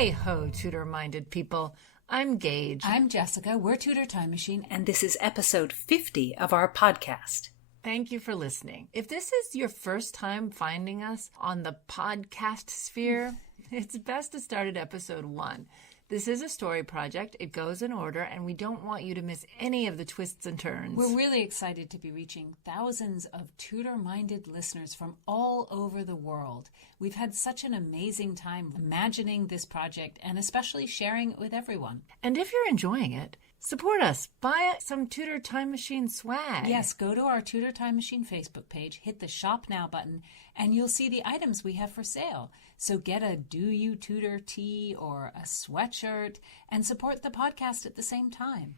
Hey-ho, Tudor-minded people. I'm Gage. I'm Jessica. We're Tudor Time Machine. And this is episode 50 of our podcast. Thank you for listening. If this is your first time finding us on the podcast sphere, it's best to start at episode 1. This is a story project. It goes in order, and we don't want you to miss any of the twists and turns. We're really excited to be reaching thousands of Tudor-minded listeners from all over the world. We've had such an amazing time imagining this project and especially sharing it with everyone. And if you're enjoying it, support us. Buy some Tudor Time Machine swag. Yes, go to our Tudor Time Machine Facebook page, hit the Shop Now button, and you'll see the items we have for sale. So get a Do You Tudor tee or a sweatshirt and support the podcast at the same time.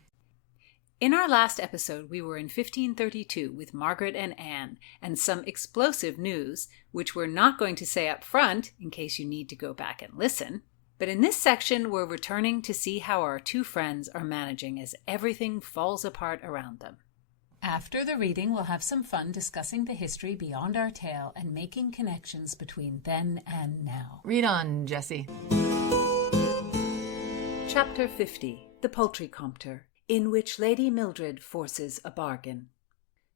In our last episode, we were in 1532 with Margaret and Anne, and some explosive news, which we're not going to say up front in case you need to go back and listen. But in this section, we're returning to see how our two friends are managing as everything falls apart around them. After the reading, we'll have some fun discussing the history beyond our tale and making connections between then and now. Read on, Jessie. Chapter 50, The Poultry COMPTER, in which Lady Mildred forces a bargain.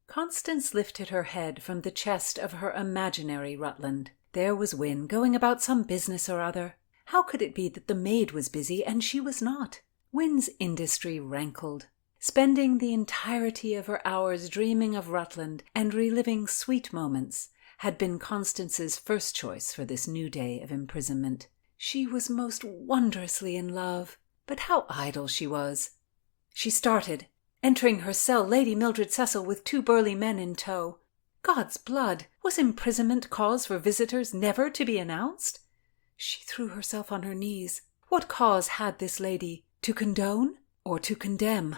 Constance lifted her head from the chest of her imaginary Rutland. There was Wynne going about some business or other. How could it be that the maid was busy and she was not? Wynne's industry rankled. Spending the entirety of her hours dreaming of Rutland and reliving sweet moments had been Constance's first choice for this new day of imprisonment. She was most wondrously in love, but how idle she was. She started, entering her cell Lady Mildred Cecil with 2 burly men in tow. God's blood, was imprisonment cause for visitors never to be announced? She threw herself on her knees. What cause had this lady? To condone or to condemn?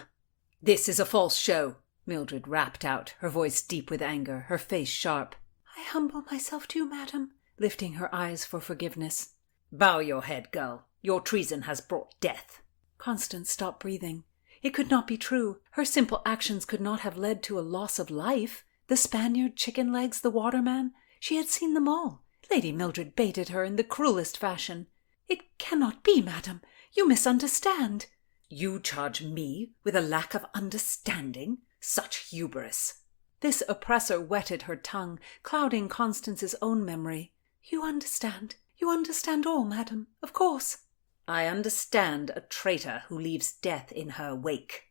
"This is a false show," Mildred rapped out, her voice deep with anger, her face sharp. "I humble myself to you, madam," lifting her eyes for forgiveness. "Bow your head, girl. Your treason has brought death." Constance stopped breathing. It could not be true. Her simple actions could not have led to a loss of life. The Spaniard, chicken legs, the waterman, she had seen them all. Lady Mildred baited her in the cruelest fashion. "It cannot be, madam. You misunderstand." "You charge me with a lack of understanding? Such hubris!" This oppressor whetted her tongue, clouding Constance's own memory. "You understand. You understand all, madam. Of course." "I understand a traitor who leaves death in her wake."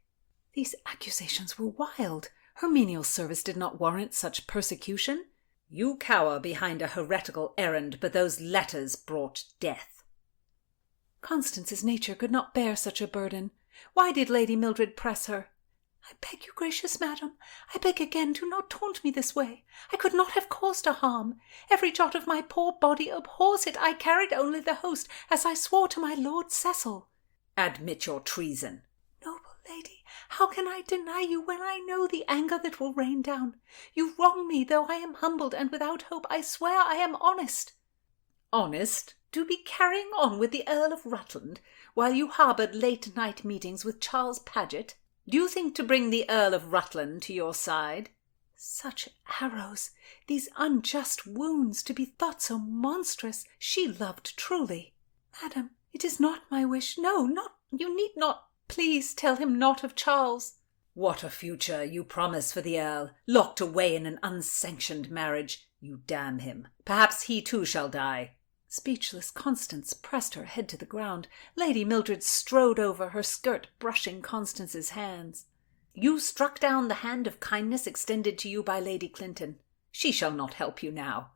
These accusations were wild. Her menial service did not warrant such persecution. "You cower behind a heretical errand, but those letters brought death." Constance's nature could not bear such a burden. Why did Lady Mildred press her? "I beg you, gracious madam, I beg again, do not taunt me this way. I could not have caused a harm. Every jot of my poor body abhors it. I carried only the host, as I swore to my Lord Cecil." "Admit your treason." "Noble lady, how can I deny you when I know the anger that will rain down? You wrong me, though I am humbled and without hope. I swear I am honest." "Honest? To be carrying on with the Earl of Rutland while you harboured late-night meetings with Charles Paget? Do you think to bring the Earl of Rutland to your side?" Such arrows, these unjust wounds, to be thought so monstrous. She loved truly. "Madam, it is not my wish. No, not. You need not. Please tell him not of Charles." "What a future you promise for the Earl, locked away in an unsanctioned marriage. You damn him. Perhaps he too shall die." Speechless, Constance pressed her head to the ground. Lady Mildred strode over, her skirt brushing Constance's hands. "You struck down the hand of kindness extended to you by Lady Clinton. She shall not help you now."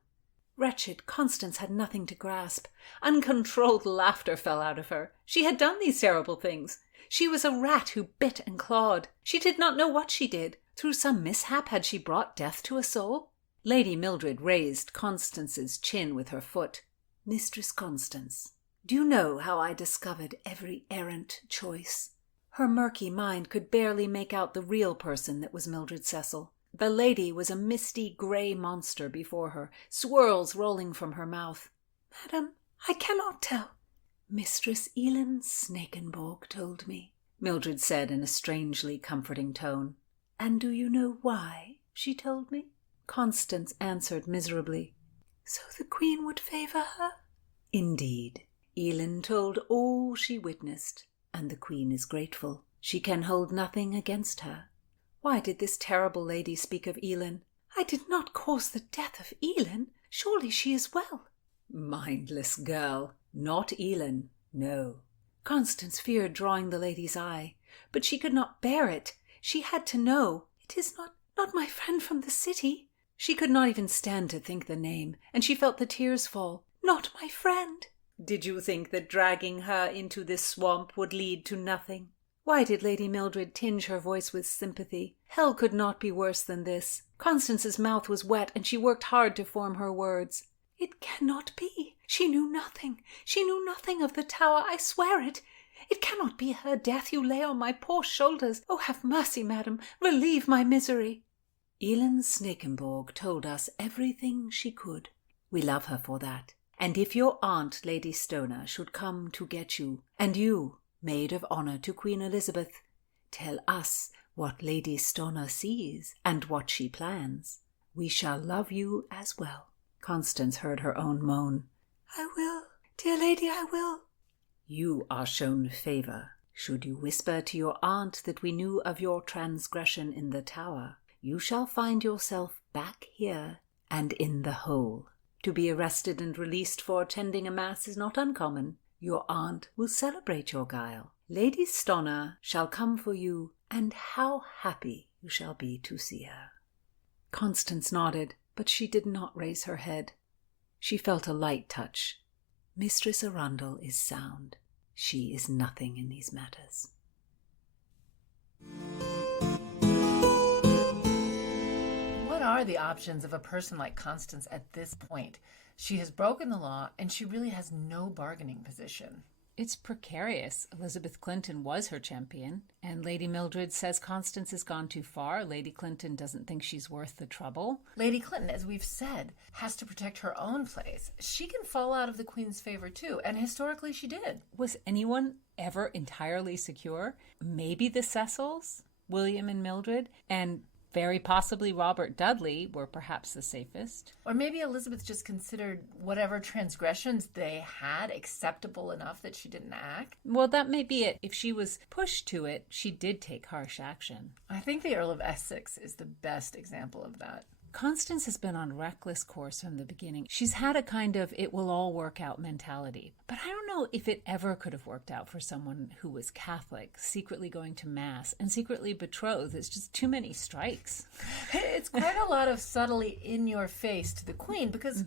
Wretched, Constance had nothing to grasp. Uncontrolled laughter fell out of her. She had done these terrible things. She was a rat who bit and clawed. She did not know what she did. Through some mishap had she brought death to a soul? Lady Mildred raised Constance's chin with her foot. "Mistress Constance, do you know how I discovered every errant choice?" Her murky mind could barely make out the real person that was Mildred Cecil. The lady was a misty grey monster before her, swirls rolling from her mouth. "Madam, I cannot tell." "Mistress Elin Snakenborg told me," Mildred said in a strangely comforting tone. "And do you know why she told me?" Constance answered miserably. "So the Queen would favour her?" "Indeed. Elin told all she witnessed, and the queen is grateful. She can hold nothing against her. Why did this terrible lady speak of Elin? I did not cause the death of Elin. Surely she is well. Mindless girl. Not Elin, no. Constance feared drawing the lady's eye, but she could not bear it. She had to know. It is not my friend from the city. She could not even stand to think the name, and she felt the tears fall. Not my friend. Did you think that dragging her into this swamp would lead to nothing? Why did Lady Mildred tinge her voice with sympathy? Hell could not be worse than this. Constance's mouth was wet, and she worked hard to form her words. It cannot be. She knew nothing. She knew nothing of the tower, I swear it. It cannot be her death you lay on my poor shoulders. Oh, have mercy, madam. Relieve my misery. Elin Snakenborg told us everything she could. We love her for that. And if your aunt, Lady Stoner, should come to get you, and you, maid of honour to Queen Elizabeth, tell us what Lady Stoner sees and what she plans, we shall love you as well. Constance heard her own moan. I will, dear lady, I will. You are shown favour. Should you whisper to your aunt that we knew of your transgression in the tower, you shall find yourself back here and in the hole. To be arrested and released for attending a mass is not uncommon. Your aunt will celebrate your guile. Lady Stoner shall come for you, and how happy you shall be to see her. Constance nodded, but she did not raise her head. She felt a light touch. Mistress Arundel is sound. She is nothing in these matters. What are the options of a person like Constance at this point? She has broken the law, and she really has no bargaining position. It's precarious. Elizabeth Clinton was her champion, and Lady Mildred says Constance has gone too far. Lady Clinton doesn't think she's worth the trouble. Lady Clinton, as we've said, has to protect her own place. She can fall out of the Queen's favor too, and historically she did. Was anyone ever entirely secure? Maybe the Cecils, William and Mildred, and very possibly Robert Dudley were perhaps the safest. Or maybe Elizabeth just considered whatever transgressions they had acceptable enough that she didn't act. Well, that may be it. If she was pushed to it, she did take harsh action. I think the Earl of Essex is the best example of that. Constance has been on reckless course from the beginning. She's had a kind of it will all work out mentality. But I don't know if it ever could have worked out for someone who was Catholic, secretly going to Mass, and secretly betrothed. It's just too many strikes. It's quite a lot of subtly in your face to the Queen, because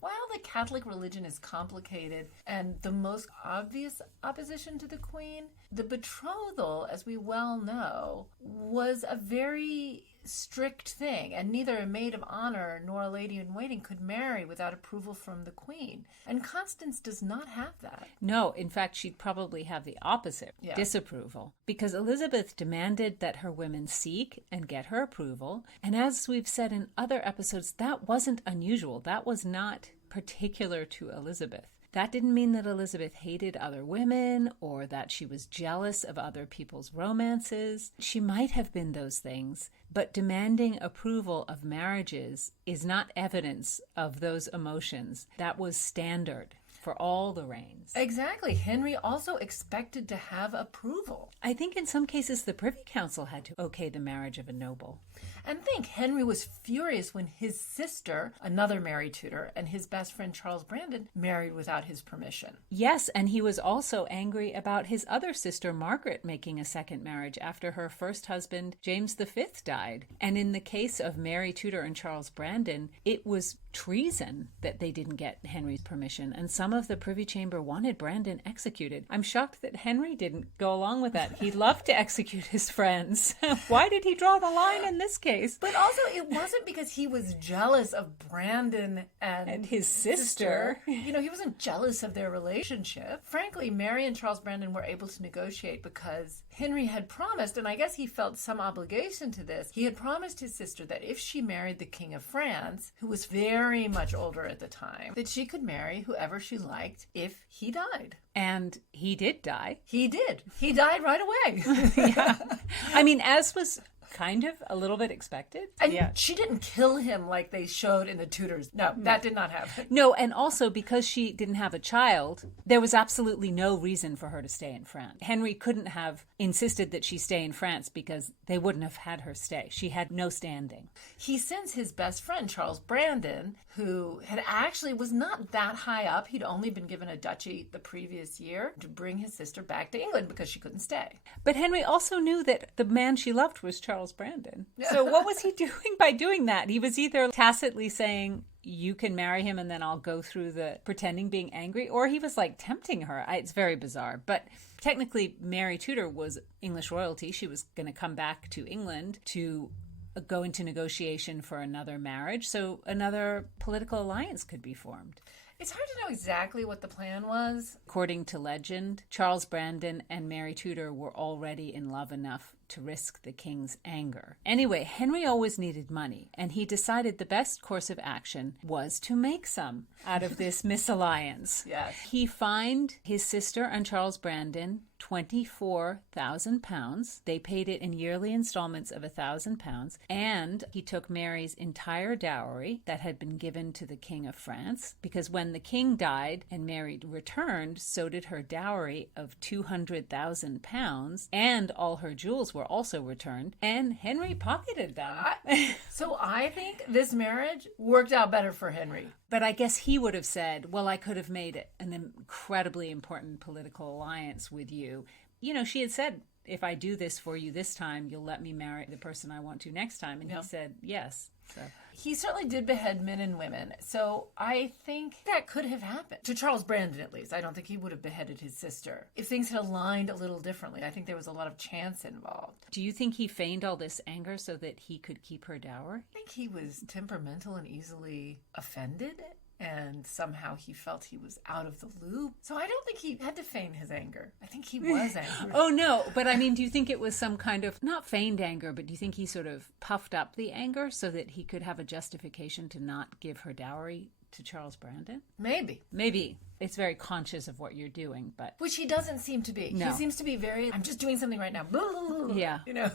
while the Catholic religion is complicated and the most obvious opposition to the Queen, the betrothal, as we well know, was a very strict thing, and neither a maid of honor nor a lady-in-waiting could marry without approval from the Queen. And Constance does not have that. No, in fact, she'd probably have the opposite, disapproval, because Elizabeth demanded that her women seek and get her approval. And as we've said in other episodes, that wasn't unusual. That was not particular to Elizabeth. That didn't mean that Elizabeth hated other women or that she was jealous of other people's romances. She might have been those things, but demanding approval of marriages is not evidence of those emotions. That was standard for all the reigns. Exactly. Henry also expected to have approval. I think in some cases the Privy Council had to okay the marriage of a noble. And think, Henry was furious when his sister, another Mary Tudor, and his best friend Charles Brandon married without his permission. Yes, and he was also angry about his other sister, Margaret, making a second marriage after her first husband, James V, died. And in the case of Mary Tudor and Charles Brandon, it was treason that they didn't get Henry's permission, and some of the Privy Chamber wanted Brandon executed. I'm shocked that Henry didn't go along with that. He loved to execute his friends. Why did he draw the line in this case? But also, it wasn't because he was jealous of Brandon and his sister. You know, he wasn't jealous of their relationship. Frankly, Mary and Charles Brandon were able to negotiate because Henry had promised, and I guess he felt some obligation to this, he had promised his sister that if she married the King of France, who was very much older at the time, that she could marry whoever she liked if he died. And he did die. He did. He died right away. Yeah. I mean, as was kind of a little bit expected. And she didn't kill him like they showed in the Tudors. No, that did not happen. No, and also because she didn't have a child, there was absolutely no reason for her to stay in France. Henry couldn't have insisted that she stay in France because they wouldn't have had her stay. She had no standing. He sends his best friend, Charles Brandon, who had actually was not that high up. He'd only been given a duchy the previous year, to bring his sister back to England because she couldn't stay. But Henry also knew that the man she loved was Charles Brandon. So what was he doing by doing that? He was either tacitly saying, you can marry him and then I'll go through the pretending being angry, or he was like tempting her. It's very bizarre. But technically, Mary Tudor was English royalty. She was going to come back to England to go into negotiation for another marriage, so another political alliance could be formed. It's hard to know exactly what the plan was. According to legend, Charles Brandon and Mary Tudor were already in love enough to risk the king's anger. Anyway, Henry always needed money, and he decided the best course of action was to make some out of this misalliance. Yes. He fined his sister and Charles Brandon £24,000. They paid it in yearly installments of £1,000, and he took Mary's entire dowry that had been given to the King of France, because when the king died and Mary returned, so did her dowry of £200,000, and all her jewels were also returned, and Henry pocketed them. So I think this marriage worked out better for Henry. But I guess he would have said, well, I could have made an incredibly important political alliance with you. You know, she had said, if I do this for you this time, you'll let me marry the person I want to next time. And he said, yes. So he certainly did behead men and women. So I think that could have happened. To Charles Brandon, at least. I don't think he would have beheaded his sister. If things had aligned a little differently, I think there was a lot of chance involved. Do you think he feigned all this anger so that he could keep her dower? I think he was temperamental and easily offended, and somehow he felt he was out of the loop. So I don't think he had to feign his anger. I think he was angry. Oh, no. But I mean, do you think it was some kind of, not feigned anger, but do you think he sort of puffed up the anger so that he could have a justification to not give her dowry to Charles Brandon? Maybe. Maybe. It's very conscious of what you're doing, but... Which he doesn't seem to be. No. He seems to be very, I'm just doing something right now. Yeah. You know.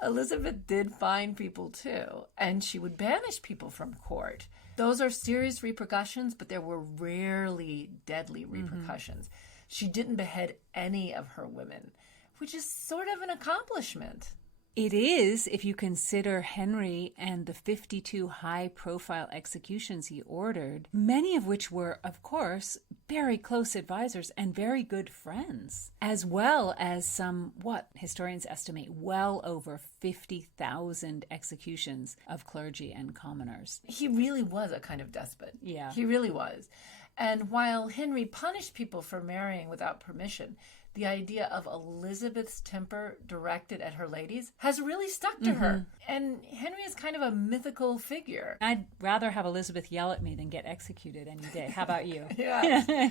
Elizabeth did fine people too, and she would banish people from court. Those are serious repercussions, but there were rarely deadly repercussions. She didn't behead any of her women, which is sort of an accomplishment. It is, if you consider Henry and the 52 high-profile executions he ordered, many of which were, of course, very close advisors and very good friends, as well as some, what historians estimate, well over 50,000 executions of clergy and commoners. He really was a kind of despot. Yeah. He really was. And while Henry punished people for marrying without permission, the idea of Elizabeth's temper directed at her ladies has really stuck to her. And Henry is kind of a mythical figure. I'd rather have Elizabeth yell at me than get executed any day. How about you? Yeah.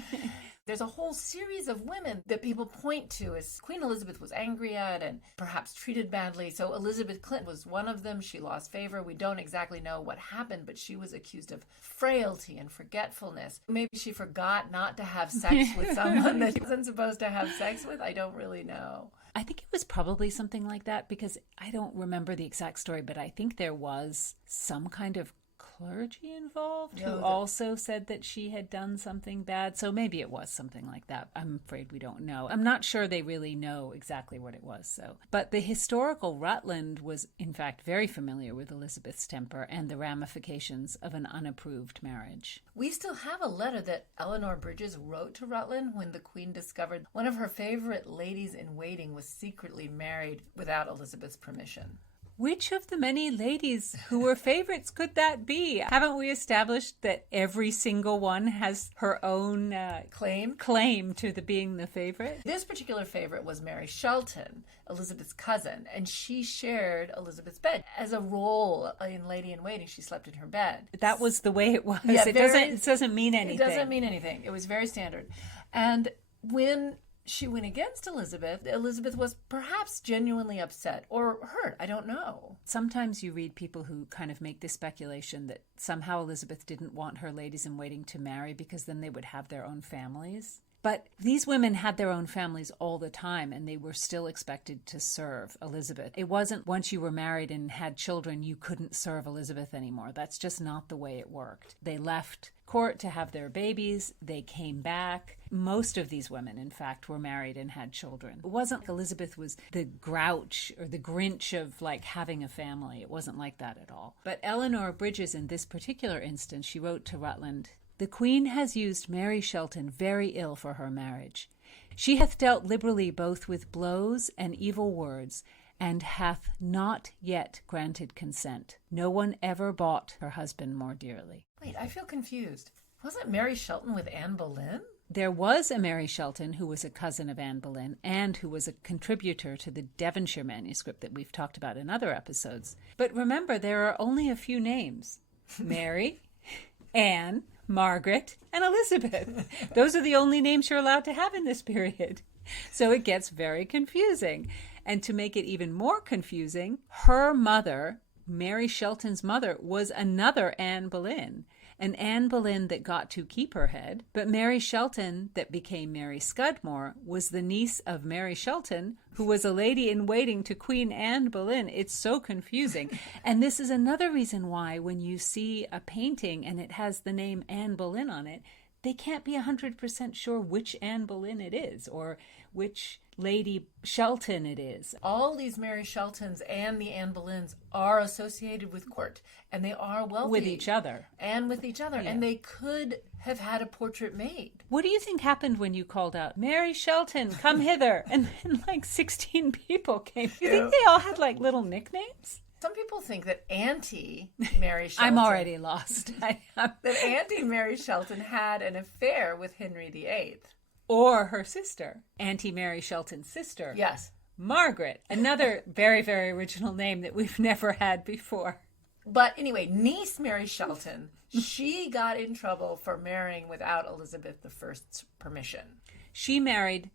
There's a whole series of women that people point to as Queen Elizabeth was angry at and perhaps treated badly. So Elizabeth Clinton was one of them. She lost favor. We don't exactly know what happened, but she was accused of frailty and forgetfulness. Maybe she forgot not to have sex with someone that she wasn't supposed to have sex with. I don't really know. I think it was probably something like that, because I don't remember the exact story, but I think there was some kind of clergy involved who also said that she had done something bad. So maybe it was something like that. I'm afraid we don't know. I'm not sure they really know exactly what it was. But the historical Rutland was, in fact, very familiar with Elizabeth's temper and the ramifications of an unapproved marriage. We still have a letter that Eleanor Bridges wrote to Rutland when the Queen discovered one of her favorite ladies-in-waiting was secretly married without Elizabeth's permission. Which of the many ladies who were favorites could that be? Haven't we established that every single one has her own claim to being the favorite? This particular favorite was Mary Shelton, Elizabeth's cousin, and she shared Elizabeth's bed. As a role in Lady in Waiting, she slept in her bed. That was the way it was. Yeah, it doesn't mean anything. It doesn't mean anything. It was very standard. And when she went against Elizabeth, Elizabeth was perhaps genuinely upset or hurt. I don't know. Sometimes you read people who kind of make this speculation that somehow Elizabeth didn't want her ladies-in-waiting to marry because then they would have their own families. But these women had their own families all the time, and they were still expected to serve Elizabeth. It wasn't once you were married and had children, you couldn't serve Elizabeth anymore. That's just not the way it worked. They left court to have their babies. They came back. Most of these women, in fact, were married and had children. It wasn't like Elizabeth was the grouch or the Grinch of like having a family. It wasn't like that at all. But Eleanor Bridges, in this particular instance, she wrote to Rutland, "The Queen has used Mary Shelton very ill for her marriage. She hath dealt liberally both with blows and evil words, and hath not yet granted consent. No one ever bought her husband more dearly." Wait, I feel confused. Wasn't Mary Shelton with Anne Boleyn? There was a Mary Shelton who was a cousin of Anne Boleyn and who was a contributor to the Devonshire manuscript that we've talked about in other episodes. But remember, there are only a few names. Mary, Anne, Margaret, and Elizabeth. Those are the only names you're allowed to have in this period. So it gets very confusing. And to make it even more confusing, her mother, Mary Shelton's mother, was another Anne Boleyn. An Anne Boleyn that got to keep her head. But Mary Shelton, that became Mary Scudmore, was the niece of Mary Shelton, who was a lady-in-waiting to Queen Anne Boleyn. It's so confusing. And this is another reason why when you see a painting and it has the name Anne Boleyn on it, they can't be 100% sure which Anne Boleyn it is or which Lady Shelton it is. All these Mary Sheltons and the Anne Boleyns are associated with court, and they are wealthy. With each other. And with each other. Yeah. And they could have had a portrait made. What do you think happened when you called out, "Mary Shelton, come hither"? And then like 16 people came. You think they all had like little nicknames? Some people think that Auntie Mary Shelton... I'm already lost. that Auntie Mary Shelton had an affair with Henry VIII. Or her sister, Auntie Mary Shelton's sister. Yes. Margaret, another very, very original name that we've never had before. But anyway, niece Mary Shelton, she got in trouble for marrying without Elizabeth I's permission. She married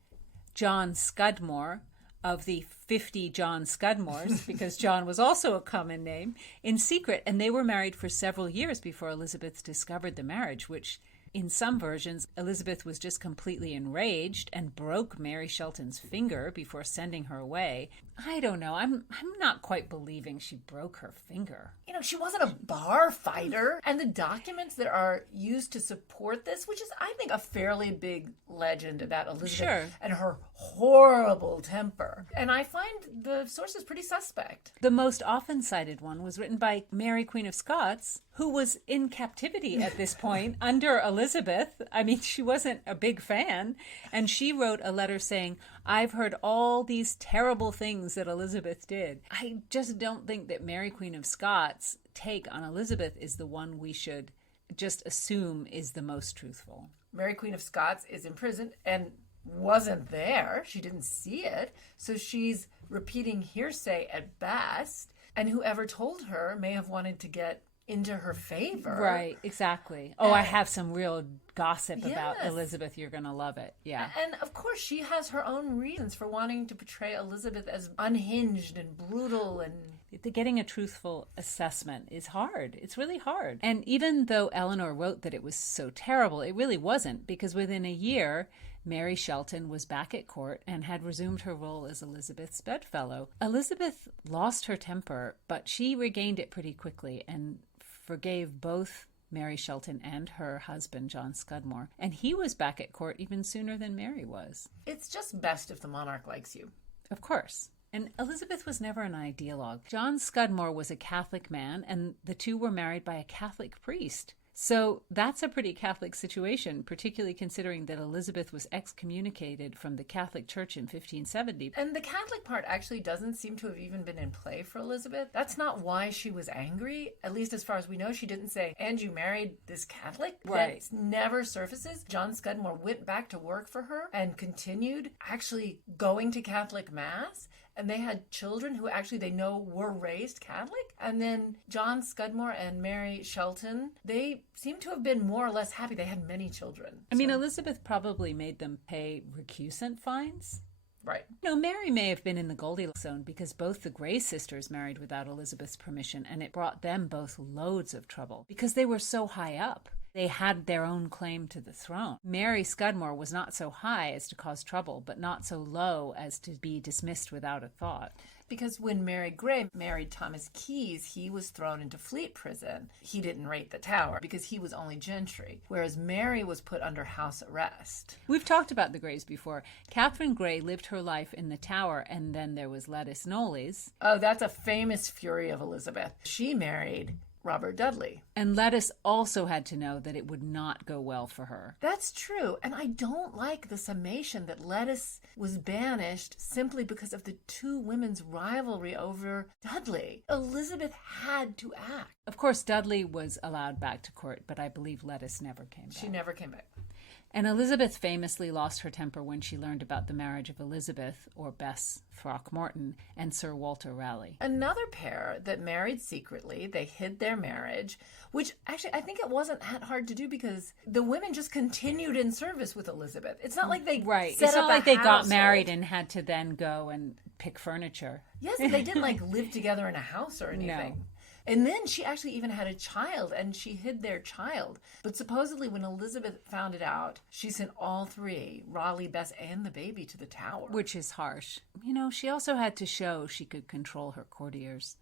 John Scudmore, of the 50 John Scudmores, because John was also a common name, in secret. And they were married for several years before Elizabeth discovered the marriage, which in some versions, Elizabeth was just completely enraged and broke Mary Shelton's finger before sending her away. I don't know. I'm not quite believing she broke her finger. You know, she wasn't a bar fighter. And the documents that are used to support this, which is, I think, a fairly big legend about Elizabeth and her horrible temper. And I find the sources pretty suspect. The most often cited one was written by Mary, Queen of Scots, who was in captivity at this point under Elizabeth. I mean, she wasn't a big fan. And she wrote a letter saying, "I've heard all these terrible things that Elizabeth did." I just don't think that Mary, Queen of Scots' take on Elizabeth is the one we should just assume is the most truthful. Mary, Queen of Scots is imprisoned and wasn't there. She didn't see it. So she's repeating hearsay at best. And whoever told her may have wanted to get into her favor. Right, exactly. Oh, I have some real gossip about Elizabeth. You're going to love it. Yeah. And of course, she has her own reasons for wanting to portray Elizabeth as unhinged and brutal and... Getting a truthful assessment is hard. It's really hard. And even though Eleanor wrote that it was so terrible, it really wasn't, because within a year, Mary Shelton was back at court and had resumed her role as Elizabeth's bedfellow. Elizabeth lost her temper, but she regained it pretty quickly and forgave both Mary Shelton and her husband, John Scudmore. And he was back at court even sooner than Mary was. It's just best if the monarch likes you. Of course. And Elizabeth was never an ideologue. John Scudmore was a Catholic man, and the two were married by a Catholic priest. So that's a pretty Catholic situation, particularly considering that Elizabeth was excommunicated from the Catholic Church in 1570. And the Catholic part actually doesn't seem to have even been in play for Elizabeth. That's not why she was angry. At least as far as we know, she didn't say, "And you married this Catholic?" Right. That never surfaces. John Scudmore went back to work for her and continued actually going to Catholic Mass. And they had children who actually they know were raised Catholic. And then John Scudmore and Mary Shelton, they seem to have been more or less happy. They had many children. I mean, Elizabeth probably made them pay recusant fines. Right. No, Mary may have been in the Goldilocks zone because both the Grey sisters married without Elizabeth's permission, and it brought them both loads of trouble because they were so high up. They had their own claim to the throne. Mary Scudmore was not so high as to cause trouble, but not so low as to be dismissed without a thought. Because when Mary Grey married Thomas Keyes, he was thrown into Fleet Prison. He didn't rate the Tower because he was only gentry, whereas Mary was put under house arrest. We've talked about the Greys before. Catherine Grey lived her life in the Tower, and then there was Lettice Knollys. Oh, that's a famous fury of Elizabeth. She married Robert Dudley. And Lettice also had to know that it would not go well for her. That's true. And I don't like the summation that Lettice was banished simply because of the two women's rivalry over Dudley. Elizabeth had to act. Of course, Dudley was allowed back to court, but I believe Lettice never came back. She never came back. And Elizabeth famously lost her temper when she learned about the marriage of Elizabeth, or Bess Throckmorton, and Sir Walter Raleigh. Another pair that married secretly, they hid their marriage, which actually I think it wasn't that hard to do because the women just continued in service with Elizabeth. It's not like they Right. set It's not up like a they got household. married and had to then go and pick furniture. Yes, they didn't like live together in a house or anything. No. And then she actually even had a child, and she hid their child. But supposedly when Elizabeth found it out, she sent all three, Raleigh, Bess, and the baby, to the Tower. Which is harsh. You know, she also had to show she could control her courtiers.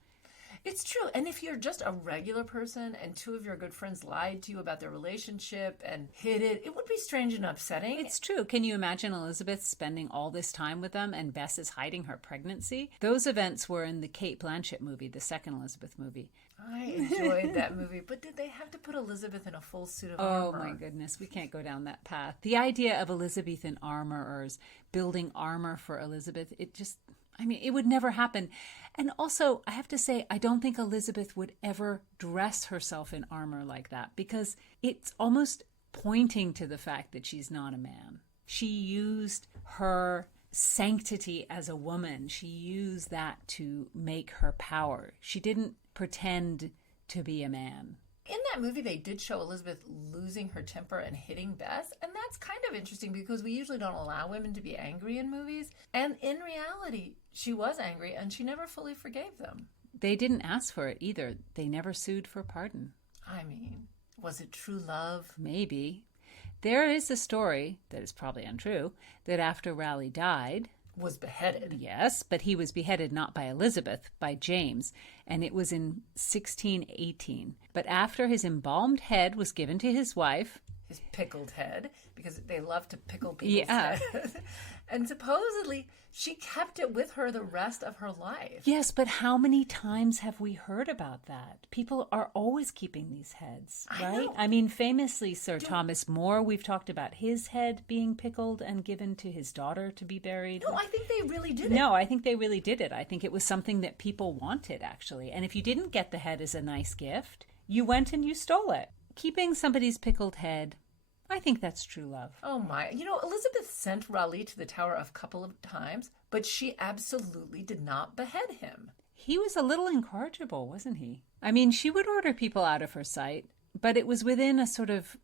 It's true. And if you're just a regular person and two of your good friends lied to you about their relationship and hid it, it would be strange and upsetting. It's true. Can you imagine Elizabeth spending all this time with them and Bess is hiding her pregnancy? Those events were in the Kate Blanchett movie, the second Elizabeth movie. I enjoyed that movie, but did they have to put Elizabeth in a full suit of armor? Oh my goodness, we can't go down that path. The idea of Elizabethan armorers building armor for Elizabeth, it would never happen. And also, I have to say, I don't think Elizabeth would ever dress herself in armor like that because it's almost pointing to the fact that she's not a man. She used her sanctity as a woman. She used that to make her power. She didn't pretend to be a man. In that movie, they did show Elizabeth losing her temper and hitting Bess, and that's kind of interesting because we usually don't allow women to be angry in movies. And in reality, she was angry, and she never fully forgave them. They didn't ask for it either. They never sued for pardon. I mean, was it true love? Maybe. There is a story, that is probably untrue, that after Raleigh died... Was beheaded. Yes, but he was beheaded not by Elizabeth, by James, and it was in 1618. But after his embalmed head was given to his wife... His pickled head, because they love to pickle people's heads. And supposedly, she kept it with her the rest of her life. Yes, but how many times have we heard about that? People are always keeping these heads, right? I mean, famously, Sir Thomas More, we've talked about his head being pickled and given to his daughter to be buried. No, I think they really did it. No, I think they really did it. I think it was something that people wanted, actually. And if you didn't get the head as a nice gift, you went and you stole it. Keeping somebody's pickled head, I think that's true love. Oh my. You know, Elizabeth sent Raleigh to the Tower a couple of times, but she absolutely did not behead him. He was a little incorrigible, wasn't he? I mean, she would order people out of her sight, but it was within a sort of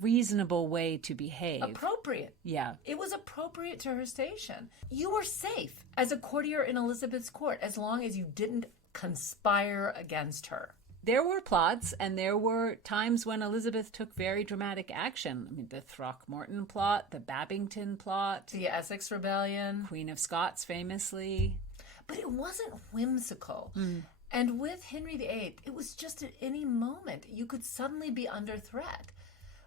reasonable way to behave. Appropriate. Yeah. It was appropriate to her station. You were safe as a courtier in Elizabeth's court as long as you didn't conspire against her. There were plots, and there were times when Elizabeth took very dramatic action. I mean, the Throckmorton plot, the Babington plot. The Essex Rebellion. Queen of Scots, famously. But it wasn't whimsical. And with Henry VIII, it was just at any moment you could suddenly be under threat.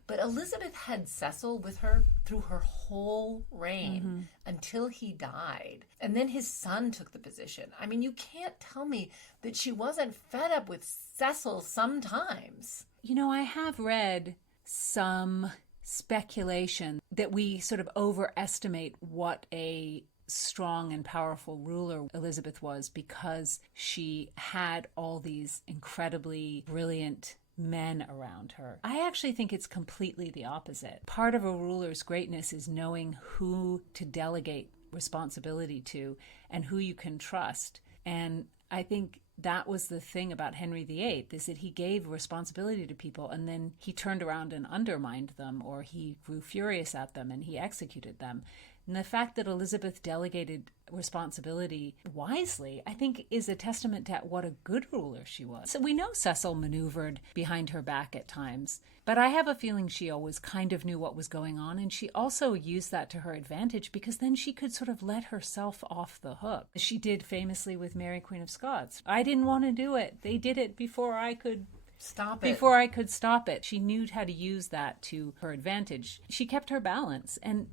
But Elizabeth had Cecil with her through her whole reign until he died. And then his son took the position. I mean, you can't tell me that she wasn't fed up with Cecil sometimes. You know, I have read some speculation that we sort of overestimate what a strong and powerful ruler Elizabeth was because she had all these incredibly brilliant men around her. I actually think it's completely the opposite. Part of a ruler's greatness is knowing who to delegate responsibility to and who you can trust. And I think that was the thing about Henry VIII, is that he gave responsibility to people and then he turned around and undermined them, or he grew furious at them and he executed them. And the fact that Elizabeth delegated responsibility wisely, I think, is a testament to what a good ruler she was. So we know Cecil maneuvered behind her back at times, but I have a feeling she always kind of knew what was going on, and she also used that to her advantage because then she could sort of let herself off the hook. She did famously with Mary, Queen of Scots. I didn't want to do it. They did it before I could stop it. She knew how to use that to her advantage. She kept her balance, and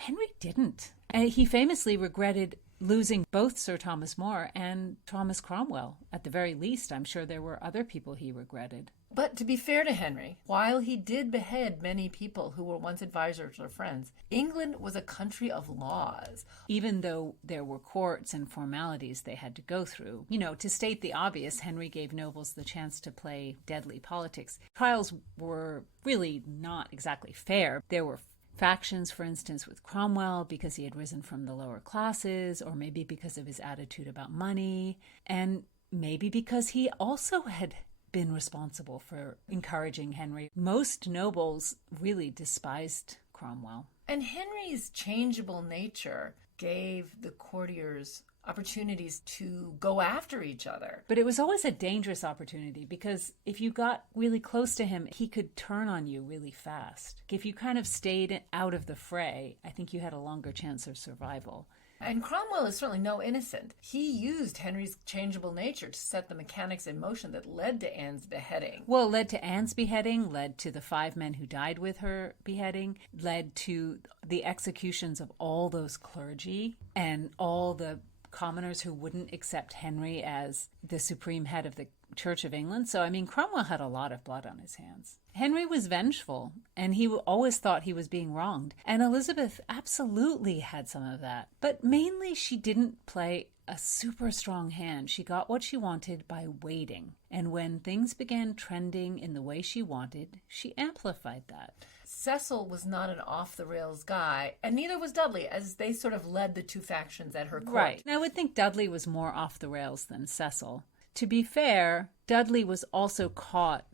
Henry didn't. He famously regretted losing both Sir Thomas More and Thomas Cromwell. At the very least, I'm sure there were other people he regretted. But to be fair to Henry, while he did behead many people who were once advisors or friends, England was a country of laws. Even though there were courts and formalities they had to go through. To state the obvious, Henry gave nobles the chance to play deadly politics. Trials were really not exactly fair. There were factions, for instance, with Cromwell because he had risen from the lower classes, or maybe because of his attitude about money, and maybe because he also had been responsible for encouraging Henry. Most nobles really despised Cromwell. And Henry's changeable nature gave the courtiers opportunities to go after each other. But it was always a dangerous opportunity because if you got really close to him, he could turn on you really fast. If you kind of stayed out of the fray, I think you had a longer chance of survival. And Cromwell is certainly no innocent. He used Henry's changeable nature to set the mechanics in motion that led to Anne's beheading. Well, led to Anne's beheading, led to the 5 men who died with her beheading, led to the executions of all those clergy and all the commoners who wouldn't accept Henry as the supreme head of the Church of England. So, Cromwell had a lot of blood on his hands. Henry was vengeful, and he always thought he was being wronged. And Elizabeth absolutely had some of that. But mainly she didn't play a super strong hand. She got what she wanted by waiting. And when things began trending in the way she wanted, she amplified that. Cecil was not an off-the-rails guy, and neither was Dudley, as they sort of led the two factions at her court. Right. And I would think Dudley was more off the rails than Cecil. To be fair, Dudley was also caught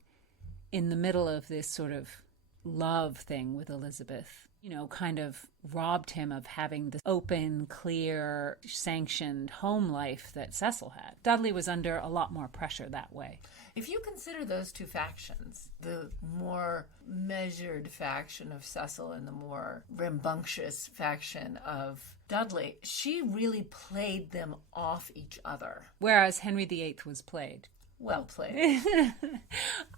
in the middle of this sort of love thing with Elizabeth. Kind of robbed him of having the open, clear, sanctioned home life that Cecil had. Dudley was under a lot more pressure that way. If you consider those two factions, the more measured faction of Cecil and the more rambunctious faction of Dudley, she really played them off each other. Whereas Henry VIII was played. Well played.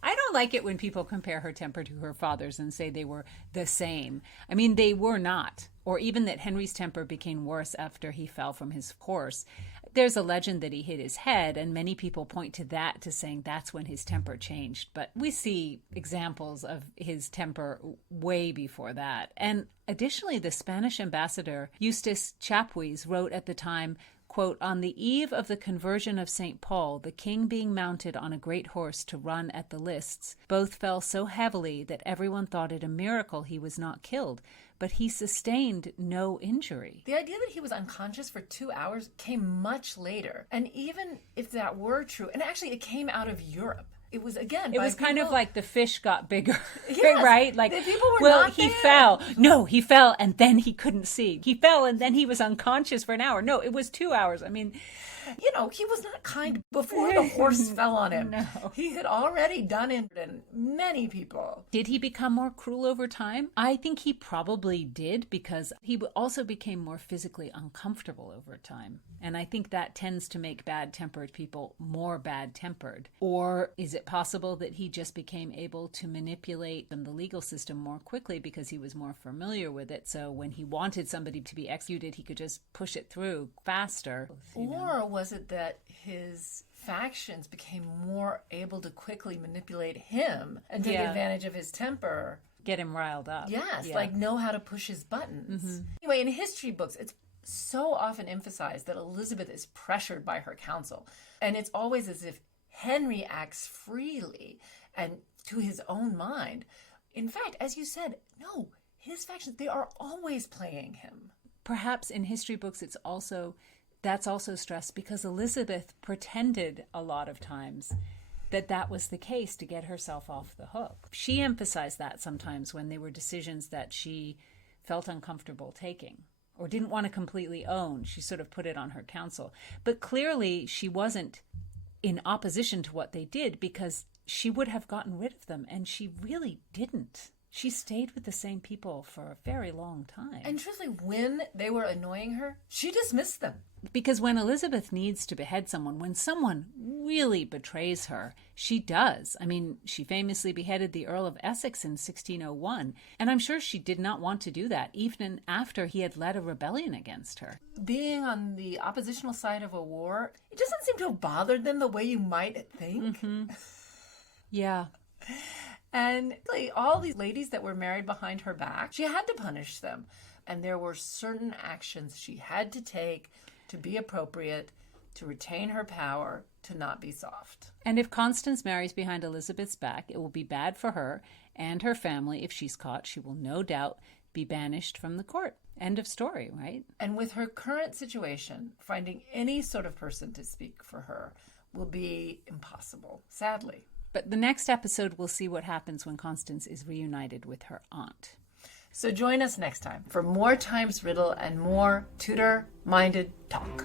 I don't like it when people compare her temper to her father's and say they were the same. They were not. Or even that Henry's temper became worse after he fell from his horse. There's a legend that he hit his head, and many people point to that to saying that's when his temper changed. But we see examples of his temper way before that. And additionally, the Spanish ambassador, Eustace Chapuis, wrote at the time, quote, "On the eve of the conversion of St. Paul, the king being mounted on a great horse to run at the lists, both fell so heavily that everyone thought it a miracle he was not killed, but he sustained no injury." The idea that he was unconscious for 2 hours came much later. And even if that were true, and actually it came out of Europe. It was, again, it was kind of like the fish got bigger, yes, right? Like, the people were not he dead. fell. No, he fell, and then he couldn't see. He fell, and then he was unconscious for an hour. No, it was 2 hours. He was not kind before the horse fell on him. No. He had already done it to many people. Did he become more cruel over time? I think he probably did, because he also became more physically uncomfortable over time. And I think that tends to make bad-tempered people more bad-tempered. Or is it possible that he just became able to manipulate the legal system more quickly because he was more familiar with it? So when he wanted somebody to be executed, he could just push it through faster. Or was it that his factions became more able to quickly manipulate him and take advantage of his temper? Get him riled up. Yes, know how to push his buttons. Mm-hmm. Anyway, in history books, it's so often emphasized that Elizabeth is pressured by her council. And it's always as if Henry acts freely and to his own mind. In fact, as you said, no, his factions, they are always playing him. Perhaps in history books, that's also stressed because Elizabeth pretended a lot of times that was the case to get herself off the hook. She emphasized that sometimes when there were decisions that she felt uncomfortable taking or didn't want to completely own. She sort of put it on her council. But clearly she wasn't in opposition to what they did, because she would have gotten rid of them, and she really didn't. She stayed with the same people for a very long time. And truthfully, when they were annoying her, she dismissed them. Because when Elizabeth needs to behead someone, when someone really betrays her, she does. I mean, she famously beheaded the Earl of Essex in 1601, and I'm sure she did not want to do that, even after he had led a rebellion against her. Being on the oppositional side of a war, it doesn't seem to have bothered them the way you might think. Mm-hmm. Yeah. And really, all these ladies that were married behind her back, she had to punish them. And there were certain actions she had to take to be appropriate, to retain her power, to not be soft. And if Constance marries behind Elizabeth's back, it will be bad for her and her family. If she's caught, she will no doubt be banished from the court. End of story, right? And with her current situation, finding any sort of person to speak for her will be impossible, sadly. But the next episode, we'll see what happens when Constance is reunited with her aunt. So join us next time for more Times Riddle and more Tudor-minded talk.